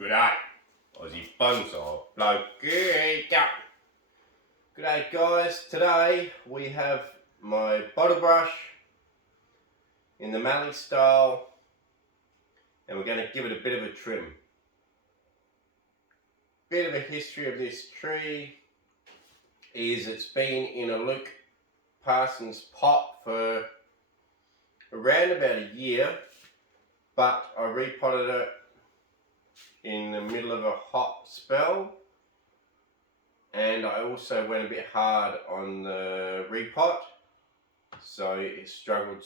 G'day, Aussie Bonsai bloke. G'day guys, today we have my bottle brush in the Mallee style and we're going to give it a bit of a trim. Bit of a history of this tree is it's been in a Luke Parsons pot for around about a year, but I repotted it in the middle of a hot spell, and I also went a bit hard on the repot, so it struggled.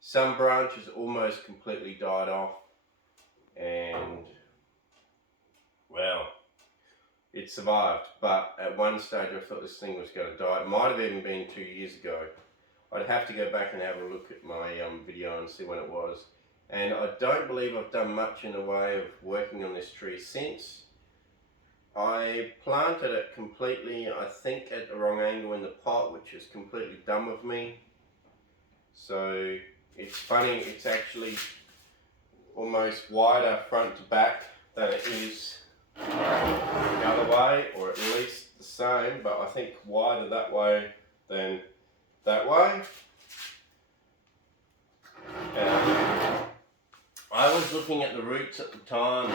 Some branches almost completely died off, and well, it survived, but at one stage I thought this thing was going to die. It might have even been 2 years ago. I'd have to go back and have a look at my video and see when it was. And I don't believe I've done much in the way of working on this tree since. I planted it completely, I think, at the wrong angle in the pot, which is completely dumb of me. So it's funny, it's actually almost wider front to back than it is the other way, or at least the same, but I think wider that way than that way. I was looking at the roots at the time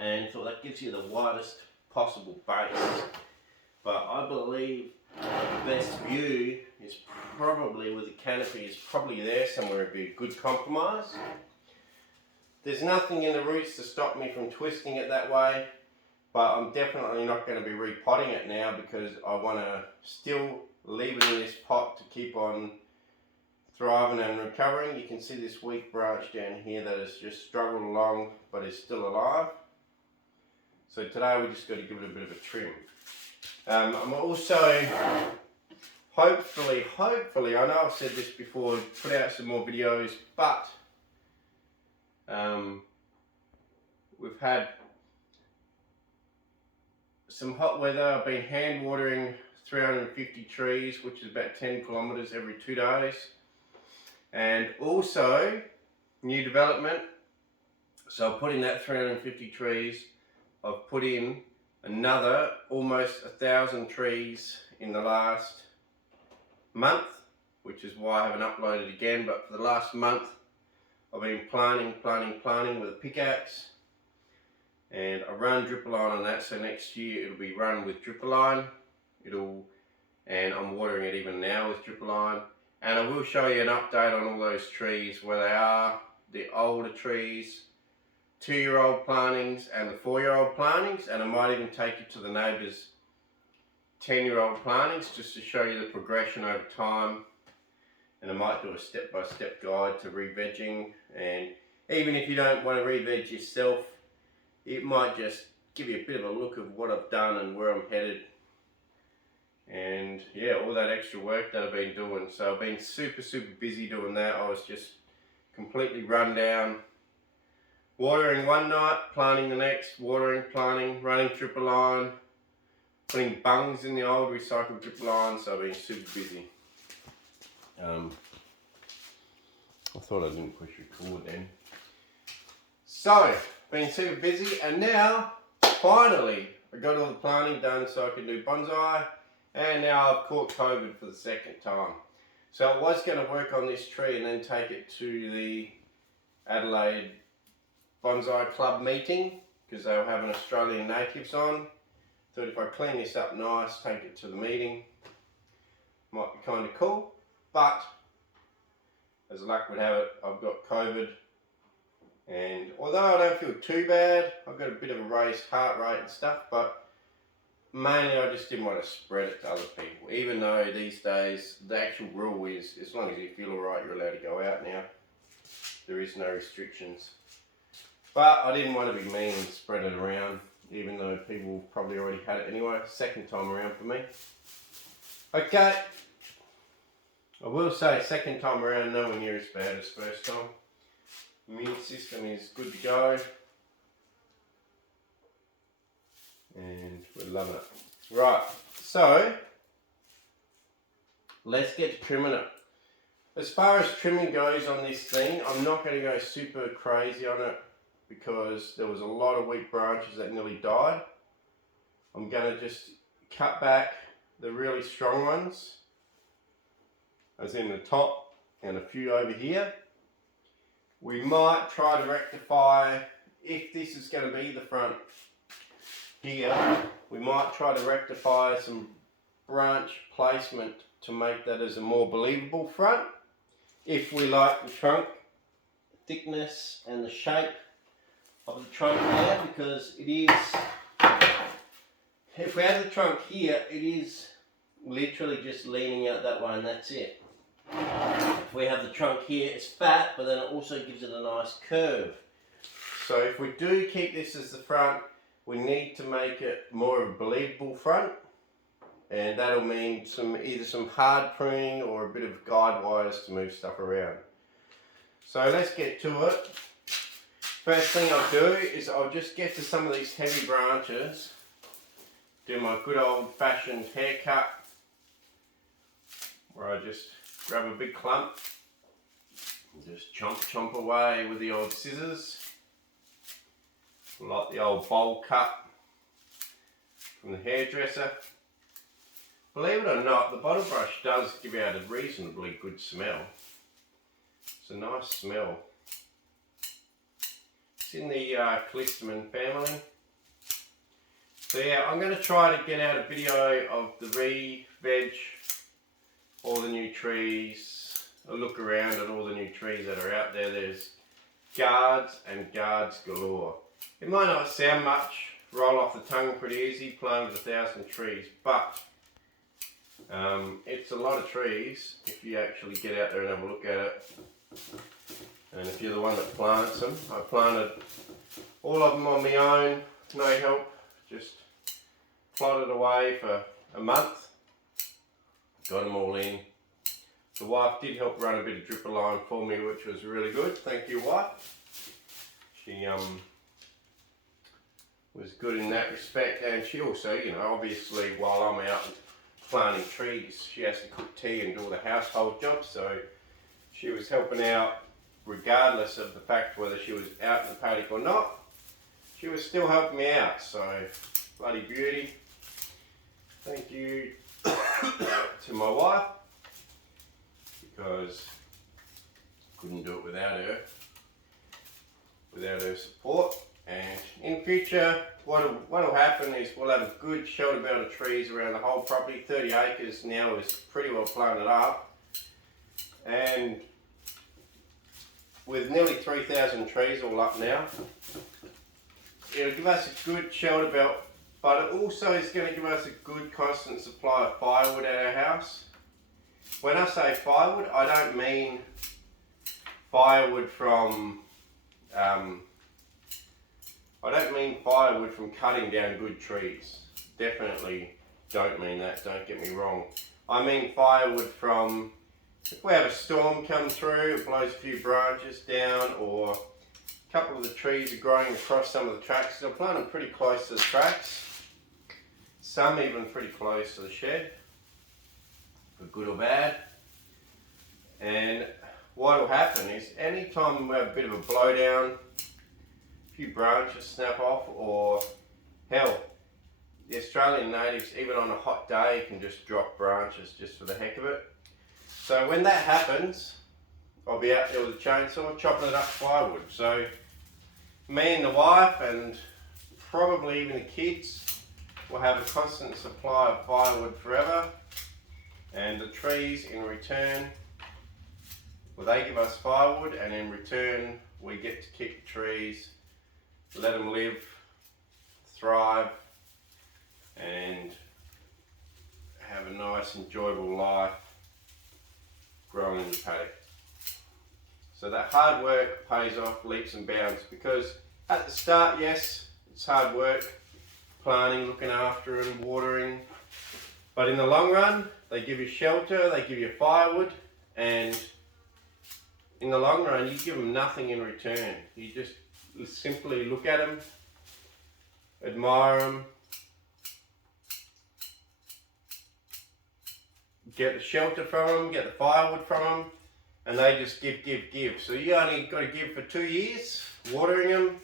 and thought that gives you the widest possible base, but I believe the best view is probably with the canopy is probably there somewhere. It'd be a good compromise. There's nothing in the roots to stop me from twisting it that way, but I'm definitely not going to be repotting it now because I want to still leave it in this pot to keep on thriving and recovering. You can see this weak branch down here that has just struggled along but is still alive. So today we just got to give it a bit of a trim. I'm also hopefully, I know I've said this before, put out some more videos, but we've had some hot weather. I've been hand watering 350 trees, which is about 10 kilometers every 2 days. And also, new development, so I put in that 350 trees, I've put in another almost 1,000 trees in the last month, which is why I haven't uploaded again, but for the last month I've been planting with a pickaxe, and I run drip line on that, so next year it'll be run with drip line, and I'm watering it even now with drip line. And I will show you an update on all those trees, where they are, the older trees, 2-year-old plantings and the 4-year-old plantings, and I might even take you to the neighbours' 10-year-old plantings just to show you the progression over time. And I might do a step-by-step guide to re-vegging, and even if you don't want to re-veg yourself, it might just give you a bit of a look of what I've done and where I'm headed. And yeah, all that extra work that I've been doing. So I've been super busy doing that. I was just completely run down. Watering one night, planting the next, watering, planting, running drip line, putting bungs in the old recycled drip line. So I've been super busy. I thought I didn't push record then. So, been super busy, and now, finally, I got all the planting done so I can do bonsai. And now I've caught COVID for the second time. So I was going to work on this tree and then take it to the Adelaide Bonsai Club meeting, because they were having Australian natives on. Thought if I clean this up nice, take it to the meeting, might be kind of cool. But as luck would have it, I've got COVID. And although I don't feel too bad, I've got a bit of a raised heart rate and stuff, but mainly I just didn't want to spread it to other people, even though these days the actual rule is as long as you feel alright, you're allowed to go out now. There is no restrictions. But I didn't want to be mean and spread it around, even though people probably already had it anyway. Second time around for me. Okay, I will say second time around nowhere near as bad as first time. Immune system is good to go. And we're loving it. Right, so let's get to trimming it. As far as trimming goes on this thing, I'm not going to go super crazy on it. because there was a lot of weak branches that nearly died. I'm going to just cut back the really strong ones, as in the top, and a few over here. We might try to rectify, if this is going to be the front here, we might try to rectify some branch placement to make that as a more believable front, if we like the trunk thickness and the shape of the trunk there, because it is, if we have the trunk here, it is literally just leaning out that way and that's it. If we have the trunk here, it's fat, but then it also gives it a nice curve. So if we do keep this as the front, we need to make it more of a believable front, and that'll mean either some hard pruning or a bit of guide wires to move stuff around. So let's get to it. First thing I'll do is I'll just get to some of these heavy branches, do my good old fashioned haircut, where I just grab a big clump and just chomp away with the old scissors, like the old bowl cut from the hairdresser. Believe it or not, the bottle brush does give out a reasonably good smell. It's a nice smell. It's in the Callistemon family. So yeah, I'm going to try to get out a video of the re-veg, all the new trees, a look around at all the new trees that are out there. There's guards and guards galore. It might not sound much, roll off the tongue pretty easy, planted 1,000 trees, but it's a lot of trees if you actually get out there and have a look at it. And if you're the one that plants them, I planted all of them on my own, no help, just plodded away for a month, got them all in. The wife did help run a bit of dripper line for me, which was really good. Thank you, wife. She was good in that respect, and she also, you know, obviously while I'm out planting trees, she has to cook tea and do all the household jobs, so she was helping out regardless of the fact whether she was out in the paddock or not. She was still helping me out, so bloody beauty. Thank you to my wife, because couldn't do it without her support. And in future, what'll happen is we'll have a good shelter belt of trees around the whole property. 30 acres now is pretty well planted up, and with nearly 3,000 trees all up now, it'll give us a good shelter belt, but it also is going to give us a good constant supply of firewood at our house. When I say firewood, I don't mean firewood from cutting down good trees. Definitely don't mean that, don't get me wrong. I mean firewood from, if we have a storm come through, it blows a few branches down, or a couple of the trees are growing across some of the tracks. I'll plant them pretty close to the tracks, some even pretty close to the shed, for good or bad. And what will happen is anytime we have a bit of a blowdown, a few branches snap off, or hell, the Australian natives, even on a hot day, can just drop branches just for the heck of it. So when that happens, I'll be out there with a chainsaw chopping it up firewood. So me and the wife, and probably even the kids, will have a constant supply of firewood forever. And the trees in return, well, they give us firewood, and in return we get to kick the trees, let them live, thrive, and have a nice enjoyable life growing in the paddock. So that hard work pays off leaps and bounds, because at the start, yes, it's hard work, planting, looking after and watering, but in the long run they give you shelter, they give you firewood, and in the long run you give them nothing in return. You just simply look at them, admire them, get the shelter from them, get the firewood from them, and they just give. So you only got to give for 2 years, watering them,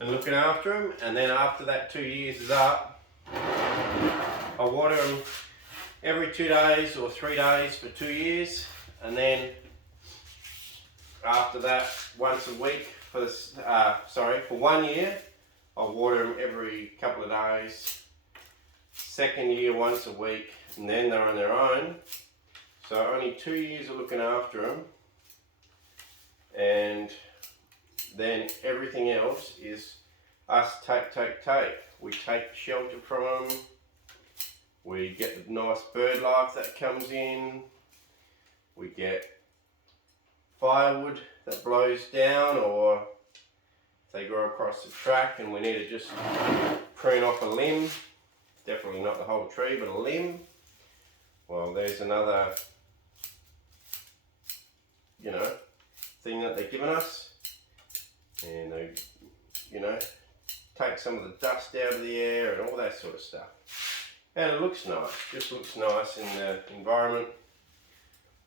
and looking after them, and then after that 2 years is up, I water them every 2 days or 3 days for 2 years, and then after that once a week for for 1 year. I water them every couple of days. Second year once a week, and then they're on their own. So only 2 years of looking after them, and then everything else is us take. We take shelter from them. We get the nice bird life that comes in. We get firewood that blows down, or if they grow across the track and we need to just prune off a limb, definitely not the whole tree but a limb, well, there's another thing that they're giving us, and they take some of the dust out of the air and all that sort of stuff, and it looks nice, just looks nice in the environment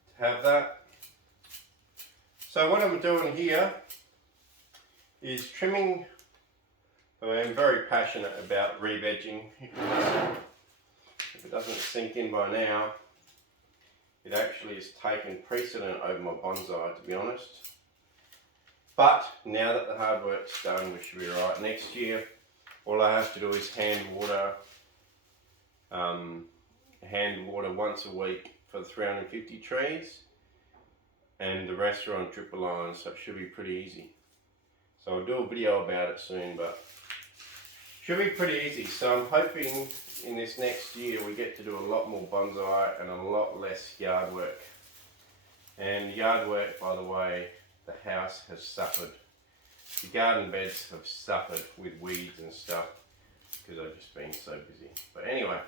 to have that. So what I'm doing here is trimming. I'm very passionate about re-vegging. If it doesn't sink in by now, it actually has taken precedent over my bonsai, to be honest. But now that the hard work's done, we should be right. Next year, all I have to do is hand water once a week for the 350 trees, and the rest are on triple lines, so it should be pretty easy. So I'll do a video about it soon, but should be pretty easy. So I'm hoping in this next year we get to do a lot more bonsai and a lot less yard work. And yard work, by the way, the house has suffered. The garden beds have suffered with weeds and stuff because I've just been so busy. But anyway,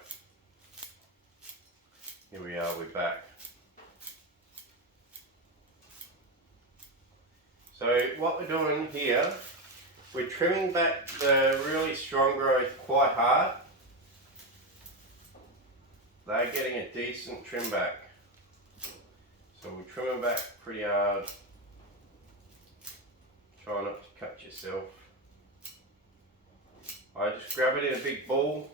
here we are, we're back. So what we're doing here, we're trimming back the really strong growth quite hard. They're getting a decent trim back. So we trim them back pretty hard. Try not to cut yourself. I just grab it in a big ball,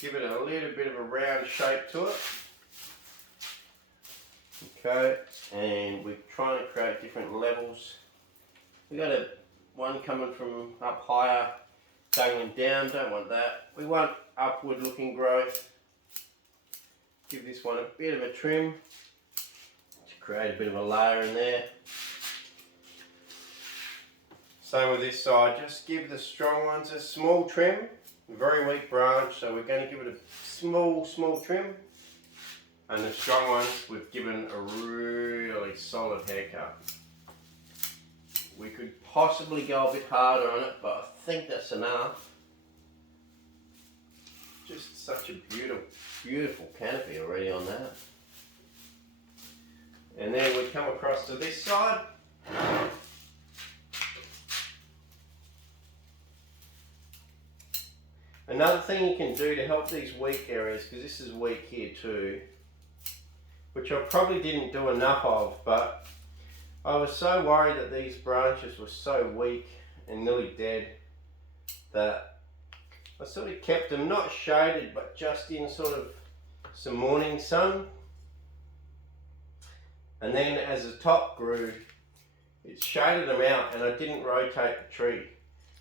give it a little bit of a round shape to it. Okay, and we're trying to create different levels. We got one coming from up higher, dangling down, don't want that. We want upward looking growth. Give this one a bit of a trim to create a bit of a layer in there. Same with this side, just give the strong ones a small trim, very weak branch, so we're going to give it a small trim. And the strong ones, we've given a really solid haircut. We could possibly go a bit harder on it, but I think that's enough. Just such a beautiful canopy already on that. And then we come across to this side. Another thing you can do to help these weak areas, because this is weak here too, which I probably didn't do enough of, but I was so worried that these branches were so weak and nearly dead that I sort of kept them not shaded but just in sort of some morning sun. And then as the top grew, it shaded them out and I didn't rotate the tree.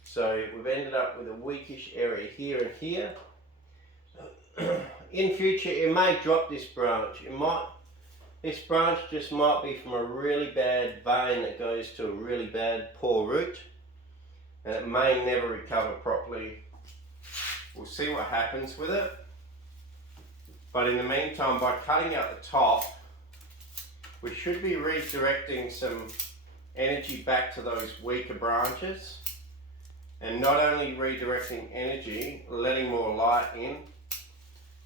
So we've ended up with a weakish area here and here. In future it may drop this branch. This branch just might be from a really bad vein that goes to a really bad poor root, and it may never recover properly. We'll see what happens with it. But in the meantime, by cutting out the top, we should be redirecting some energy back to those weaker branches, and not only redirecting energy, letting more light in.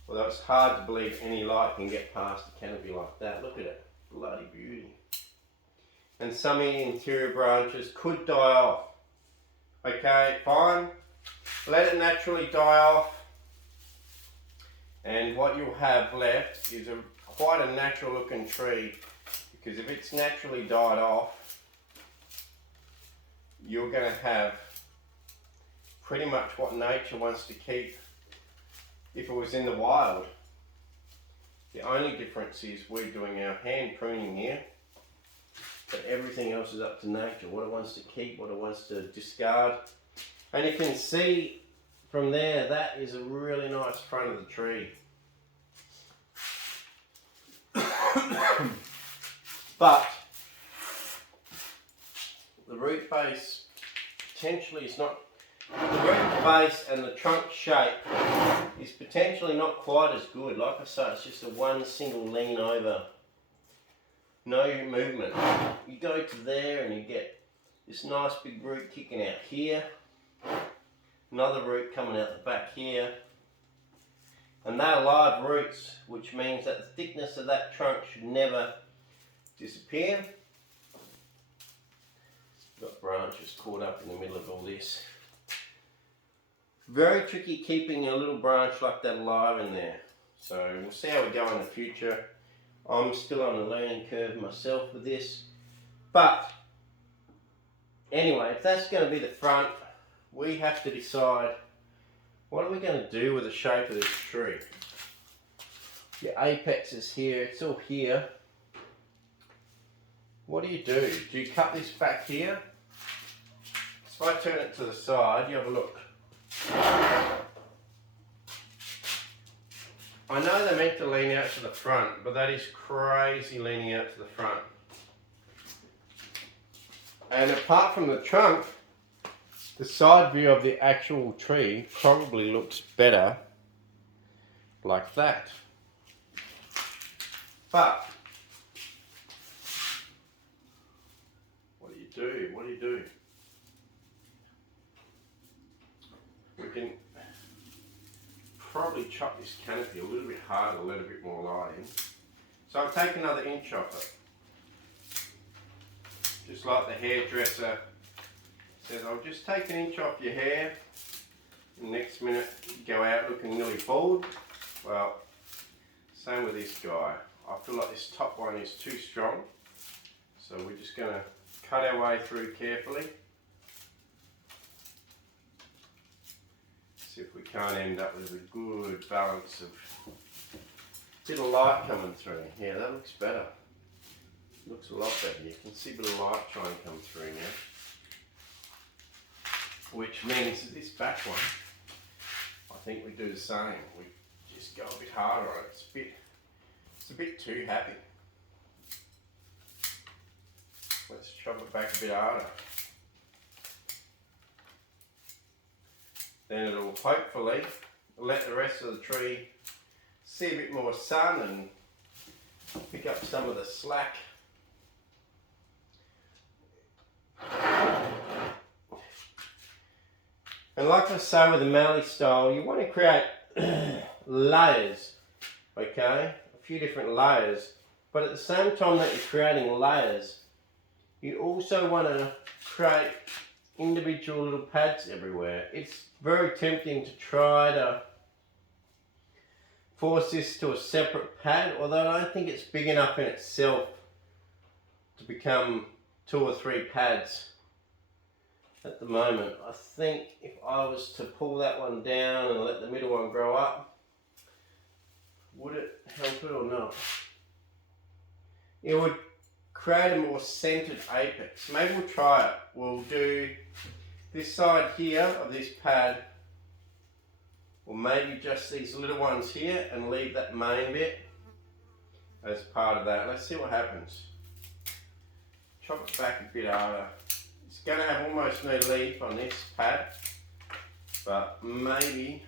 Although it's hard to believe any light can get past a canopy like that. Look at it, bloody beauty. And some interior branches could die off. Okay, fine. Let it naturally die off. And what you'll have left is quite a natural looking tree. Because if it's naturally died off, you're going to have pretty much what nature wants to keep if it was in the wild. The only difference is we're doing our hand pruning here, but everything else is up to nature, what it wants to keep, what it wants to discard. And you can see from there, that is a really nice front of the tree. But the root base potentially is not, the root base and the trunk shape is potentially not quite as good. Like I say, it's just a one single lean over, no movement. You go to there and you get this nice big root kicking out here, another root coming out the back here, and they're live roots, which means that the thickness of that trunk should never disappear. Got branches caught up in the middle of all this. Very tricky keeping a little branch like that alive in there. So we'll see how we go in the future. I'm still on a learning curve myself with this. But anyway, if that's going to be the front, we have to decide what are we going to do with the shape of this tree. Your apex is here, it's all here. What do? Do you cut this back here? So if I turn it to the side, you have a look. I know they're meant to lean out to the front, but that is crazy leaning out to the front. And apart from the trunk, the side view of the actual tree probably looks better like that. But what do you do? What do you do? We can probably chop this canopy a little bit harder, let a bit more light in. So I'll take another inch off it. Just like the hairdresser says, I'll just take an inch off your hair. And next minute you go out looking nearly bald. Well, same with this guy. I feel like this top one is too strong. So we're just going to cut our way through carefully. See if we can't end up with a good balance of bit of light coming through. Yeah, that looks better. Looks a lot better. You can see a bit of light trying to come through now. Which means that this back one, I think we do the same. We just go a bit harder on it. It's a bit too happy. Let's chop it back a bit harder. Then it'll hopefully let the rest of the tree see a bit more sun and pick up some of the slack. And like I say with the Mallee style, you want to create layers, okay? A few different layers. But at the same time that you're creating layers, you also want to create individual little pads everywhere. It's very tempting to try to force this to a separate pad, although I don't think it's big enough in itself to become 2 or 3 pads at the moment. I think if I was to pull that one down and let the middle one grow up, would it help it or not? It would create a more centered apex. Maybe we'll try it. We'll do this side here of this pad, or maybe just these little ones here and leave that main bit as part of that. Let's see what happens. Chop it back a bit harder. It's going to have almost no leaf on this pad, but maybe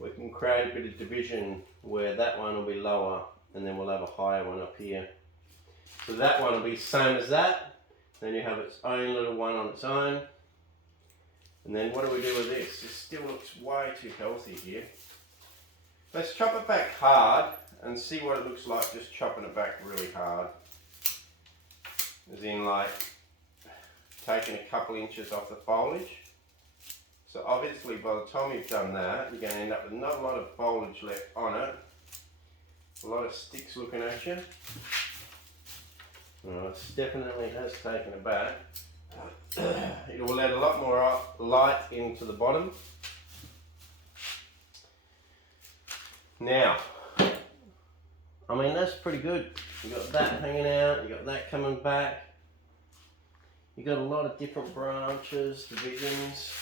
we can create a bit of division where that one will be lower and then we'll have a higher one up here. So that one will be the same as that, then you have its own little one on its own. And then what do we do with this? This still looks way too healthy here. Let's chop it back hard and see what it looks like just chopping it back really hard. As in like taking a couple inches off the foliage. So obviously by the time you've done that, you're going to end up with not a lot of foliage left on it. A lot of sticks looking at you. Well, it definitely has taken a bath. It will let a lot more light into the bottom. Now, I mean, that's pretty good. You got that hanging out, you got that coming back. You got a lot of different branches, divisions.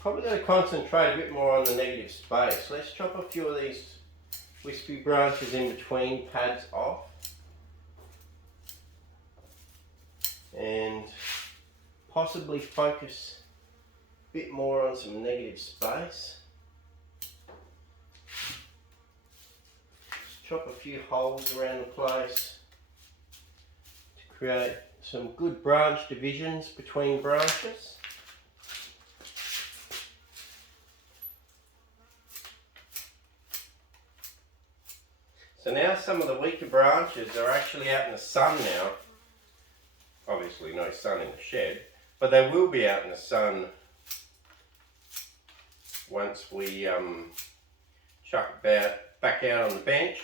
Probably got to concentrate a bit more on the negative space. Let's chop a few of these wispy branches in between pads off. And possibly focus a bit more on some negative space. Just chop a few holes around the place to create some good branch divisions between branches. So now some of the weaker branches are actually out in the sun now. Obviously no sun in the shed, but they will be out in the sun once we chuck it back out on the bench.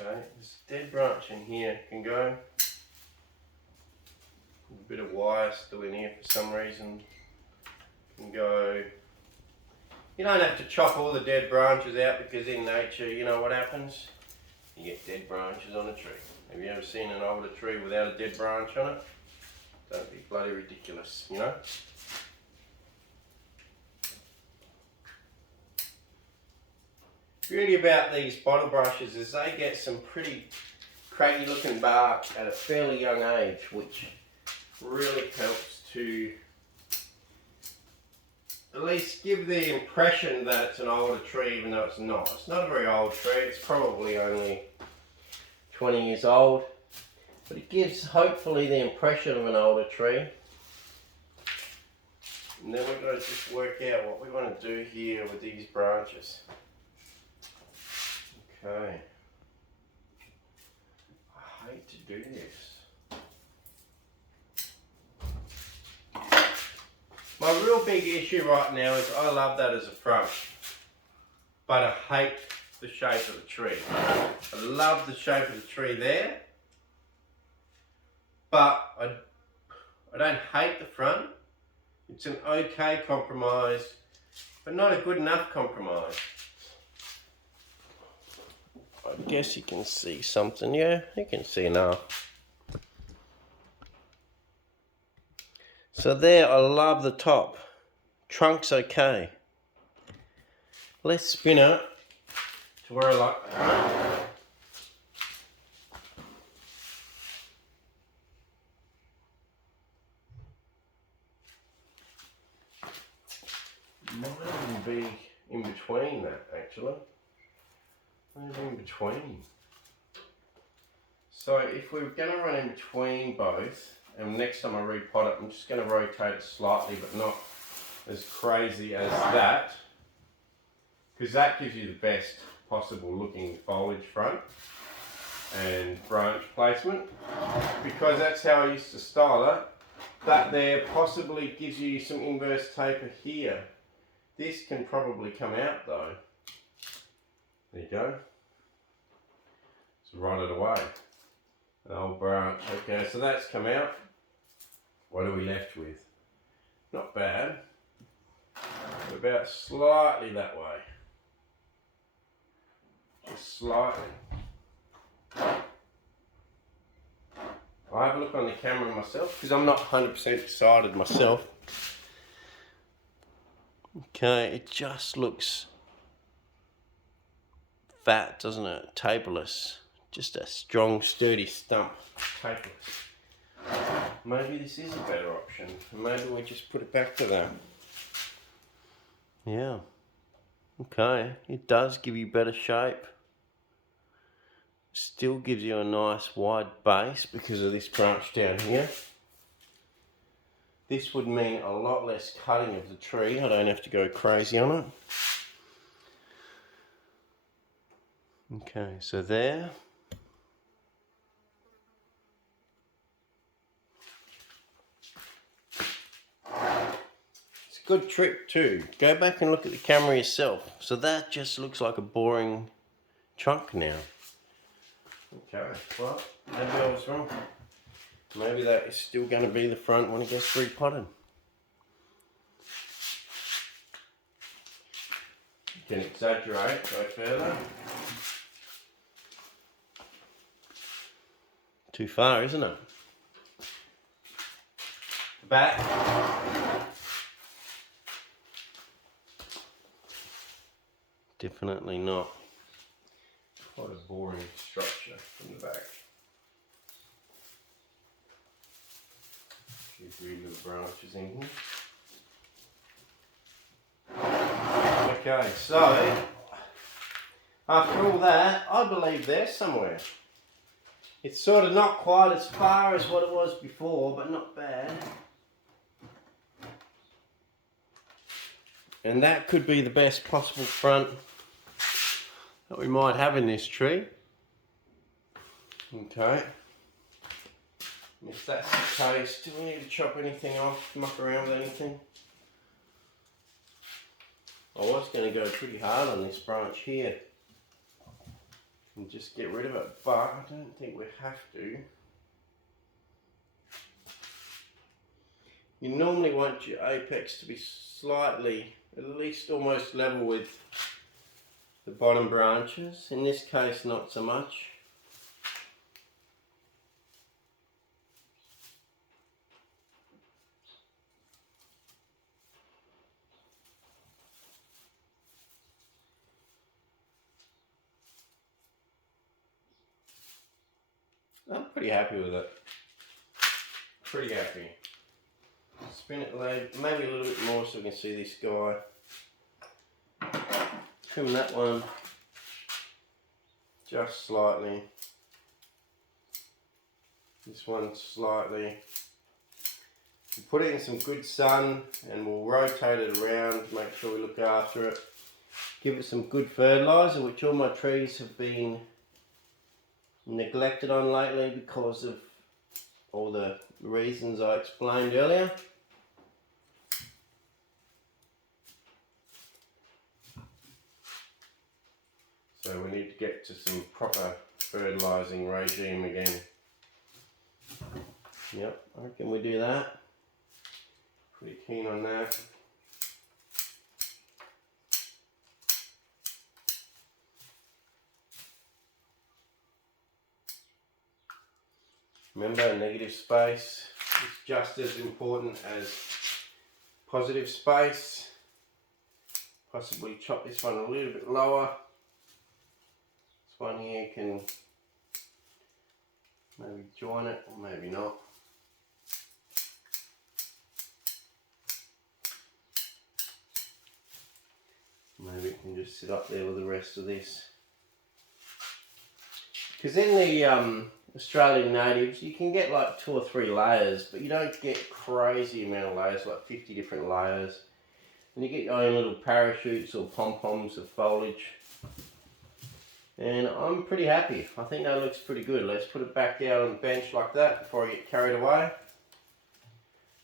Okay, this dead branch in here can go. A bit of wire still in here for some reason. Can go. You don't have to chop all the dead branches out because in nature, you know what happens? You get dead branches on a tree. Have you ever seen an older tree without a dead branch on it? Don't be bloody ridiculous, you know? Beauty about these bottle brushes is they get some pretty craggy looking bark at a fairly young age, which really helps to at least give the impression that it's an older tree, even though it's not. It's not a very old tree, it's probably only 20 years old, but it gives hopefully the impression of an older tree. And then we've got to just work out what we want to do here with these branches. Okay. I hate to do this. My real big issue right now is I love that as a front, but I hate the shape of the tree. I love the shape of the tree there, but I don't hate the front. It's an okay compromise, but not a good enough compromise. I guess you can see something, yeah, you can see enough. So there, I love the top. Trunk's okay. Let's spin it to where I like that. Might even be in between that, actually. Maybe in between. So if we're going to run in between both, and next time I repot it, I'm just going to rotate it slightly, but not as crazy as that, because that gives you the best possible looking foliage front and branch placement, because that's how I used to style it. That there possibly gives you some inverse taper here. This can probably come out though. There you go. So write it away. An old branch. Okay, so that's come out. What are we left with? Not bad. About slightly that way. Just slightly. I'll have a look on the camera myself because I'm not 100% excited myself. Okay, it just looks fat, doesn't it? Taperless. Just a strong, sturdy stump. Taperless. Maybe this is a better option. Maybe we just put it back to that. Yeah. Okay, it does give you better shape. Still gives you a nice wide base because of this branch down here. This would mean a lot less cutting of the tree. I don't have to go crazy on it. Okay, so there. It's a good trick too. Go back and look at the camera yourself. So that just looks like a boring trunk now. Okay, well, maybe I was wrong. Maybe that is still going to be the front when it gets repotted. You can exaggerate, go further. Too far, isn't it? Back. Definitely not. Quite a boring structure from the back. A few little branches in here. Okay, so after all that, I believe there's somewhere. It's sort of not quite as far as what it was before, but not bad. And that could be the best possible front that we might have in this tree. Okay. If that's the case, do we need to chop anything off, muck around with anything? I was going to go pretty hard on this branch here and just get rid of it, but I don't think we have to. You normally want your apex to be slightly, at least almost level with the bottom branches. In this case, not so much. I'm pretty happy with it. Pretty happy. Spin it maybe a little bit more so we can see this guy. Trim that one just slightly. This one slightly. We'll put it in some good sun and we'll rotate it around, make sure we look after it. Give it some good fertiliser, which all my trees have been neglected on lately because of all the reasons I explained earlier. So we need to get to some proper fertilising regime again. Yep, I reckon we do that. Pretty keen on that. Remember, negative space is just as important as positive space. Possibly chop this one a little bit lower. This one here can maybe join it or maybe not. Maybe it can just sit up there with the rest of this. Because in the Australian natives, you can get like 2 or 3 layers, but you don't get crazy amount of layers, like 50 different layers. And you get your own little parachutes or pom-poms of foliage. And I'm pretty happy. I think that looks pretty good. Let's put it back out on the bench like that before I get carried away.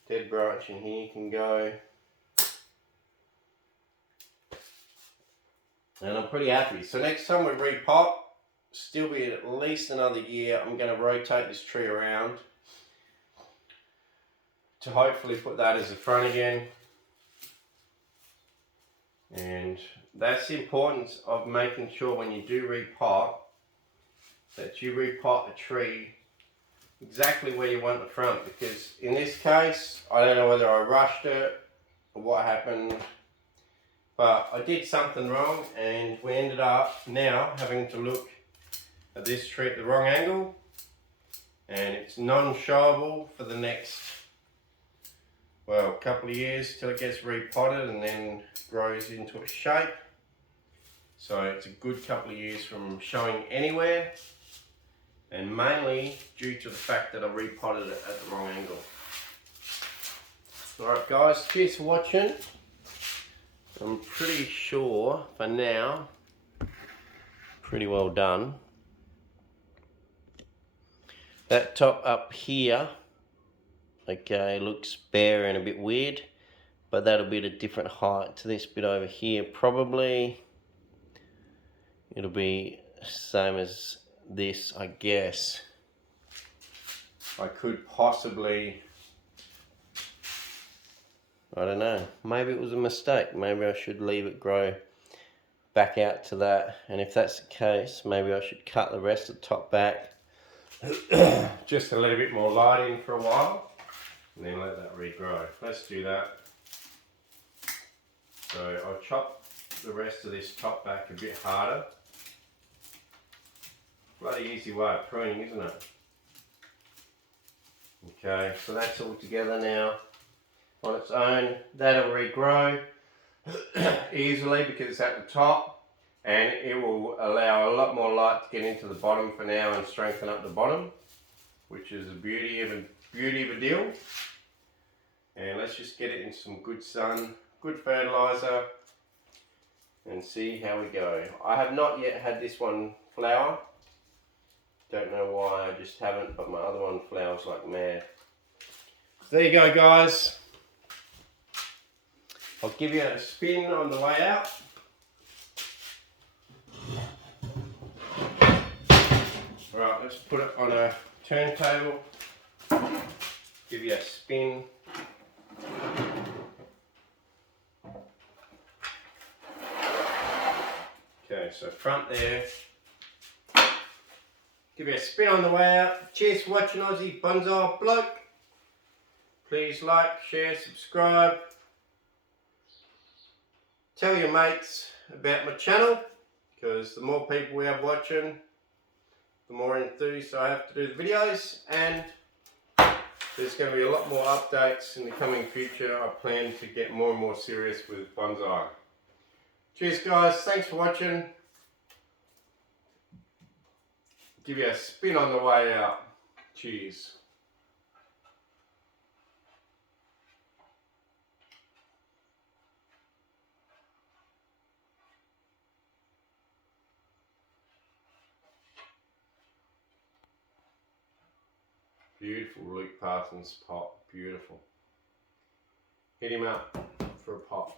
Dead branch in here can go. And I'm pretty happy. So next time we repot, still be at least another year, I'm going to rotate this tree around to hopefully put that as the front again. And that's the importance of making sure when you do repot that you repot the tree exactly where you want the front, because in this case I don't know whether I rushed it or what happened, but I did something wrong and we ended up now having to look at this tree at the wrong angle, and it's non-showable for the next, well, couple of years till it gets repotted and then grows into a shape. So it's a good couple of years from showing anywhere, and mainly due to the fact that I repotted it at the wrong angle. Alright guys, cheers for watching. I'm pretty sure for now, pretty well done. That top up here, okay, looks bare and a bit weird, but that'll be at a different height to this bit over here. Probably it'll be same as this, I guess. I could possibly, I don't know, maybe it was a mistake. Maybe I should leave it grow back out to that, and if that's the case, maybe I should cut the rest of the top back just to let a bit more light in for a while, and then let that regrow. Let's do that. So I'll chop the rest of this top back a bit harder. Bloody easy way of pruning, isn't it? Okay, so that's all together now on its own. That'll regrow easily because it's at the top, and it will allow a lot more light to get into the bottom for now and strengthen up the bottom, which is the beauty of a deal. And let's just get it in some good sun, good fertilizer, and see how we go. I have not yet had this one flower. Don't know why, I just haven't, but my other one flowers like mad. So there you go, guys. I'll give you a spin on the way out. Alright, let's put it on a turntable. Give you a spin. Okay, so front there. Give you a spin on the way out. Cheers for watching, Aussie Bonsai Bloke. Please like, share, subscribe. Tell your mates about my channel, because the more people we have watching, the more enthused I have to do the videos, and there's going to be a lot more updates in the coming future. I plan to get more and more serious with bonsai. Cheers guys, thanks for watching. Give you a spin on the way out. Cheers. Beautiful Luke Parsons pot, beautiful. Hit him up for a pot.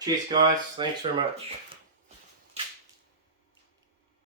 Cheers guys, thanks very much.